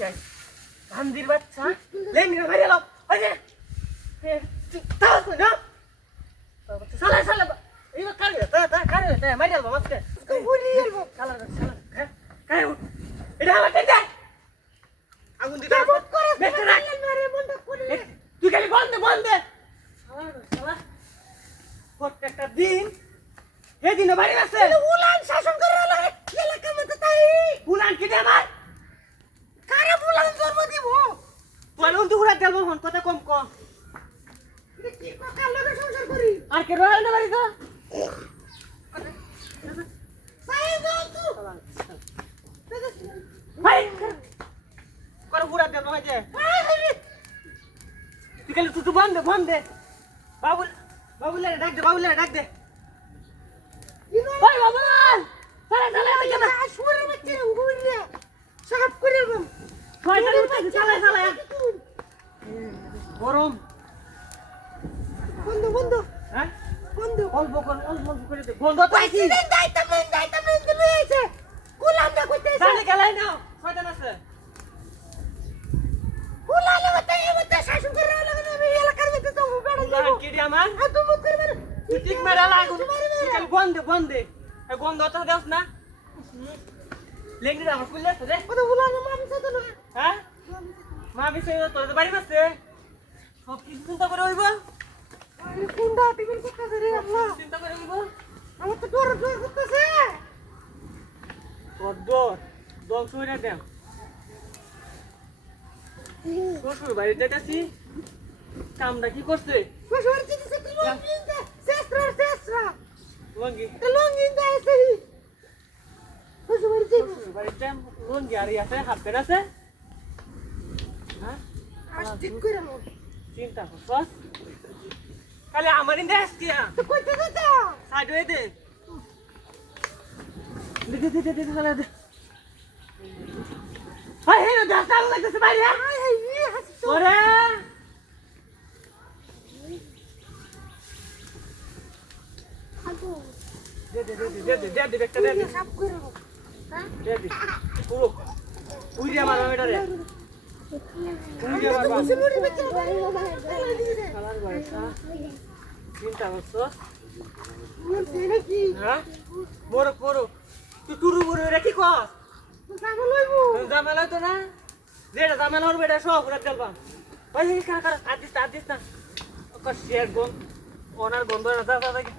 চাই ভান্দির বাচ্চা লেঙ্গিরা মারিয়ে লাও ওই যে তাস না সালা সালা এই কারে তা মারিয়ে লাও মাসকে গুলি এলবো সালা সালা কাই এটা আমার টেন্ডা আগুন দিতে বন্ধ করে বেটা রাখ মারে বন্ধ করে তুই খালি বন্ধ বন্ধ সালা সালা প্রত্যেকটা দিন এই দিনে বাড়ি আছে উলান শাসন করে লাগে এলাকা মতে তাই উলান কি দে আমার কারে উলান জন্ম দিব তুই উন্তি উড়া দেব হন কথা কম কম কি কাল লাগে সংসার করি আর কে রয়াল না বাড়ি তো সাই দাও তুই ভাই করে উড়া দেব ভাই যে তুই খালি তুই বন্ধ বন্ধ বাবুলে ডাক দে ওই বাবা সারা সারা এটা না শুরে বাচ্চা গুইলে সাফ করে দেব চালা চালা গরম বন্ধ হ্যাঁ বন্ধ অল্প করে দে বন্ধ তো আইছি দাইতাম লইছে কুলামটা কইতেছে জানি গেলাই নাও শয়তান আছে কুলালে মতে শাসন করে লাগে না এলাকার মধ্যে তো বেড়া যাব কি দি আমার তো মুখ করে তুই ঠিক মেরা লাগু তুই বন্ধ এ গন্ধ তো দেওস না লেঙ্গিরা আমার কুললে তো রে কত বুলানো মা বিছে তো না হ্যাঁ মা বিছে তো বাড়ি মাসে সব কিছু চিন্তা করে হইব আরে কুন্ডা টিফিন করতেছে রে আল্লাহ চিন্তা করে হইব আমার তো ডর করতেছে ডর শুইরা দেম শ্বশুর বাড়ি যাইতাছি কামটা কি করছে শ্বশুর দিতেছে তুই লঙ্গিন্দা শেষরা লঙ্গিন্দা আছে শ্বশুর বাড়িতে লঙ্গি আর আছে হাত পের আছে হ্যাঁ ঠিক করে চিন্তা করছস খালি আমার ইন্দা আসছি তুই কইতে কইতে সাইড হয়ে দে দে হাই হে দাস্তা লাগতেছে বাইরে ওরে দে একটা দে সব করে হ্যাঁ দে পুরো উইরে মারবা এটারে উইরে মারবা মুসলমানি বাচ্চা কালার বাড়া চিন্তা করছস বলতে নাকি হ্যাঁ বড় তুই টুরু বড় রে কি কস জামালা তো না যেটা জামালা ওর বেটা সব রাত গেলবা ওই কাকা আদিস না ওকে শেয়ার গন ওনার গন্ধ না দাদা কি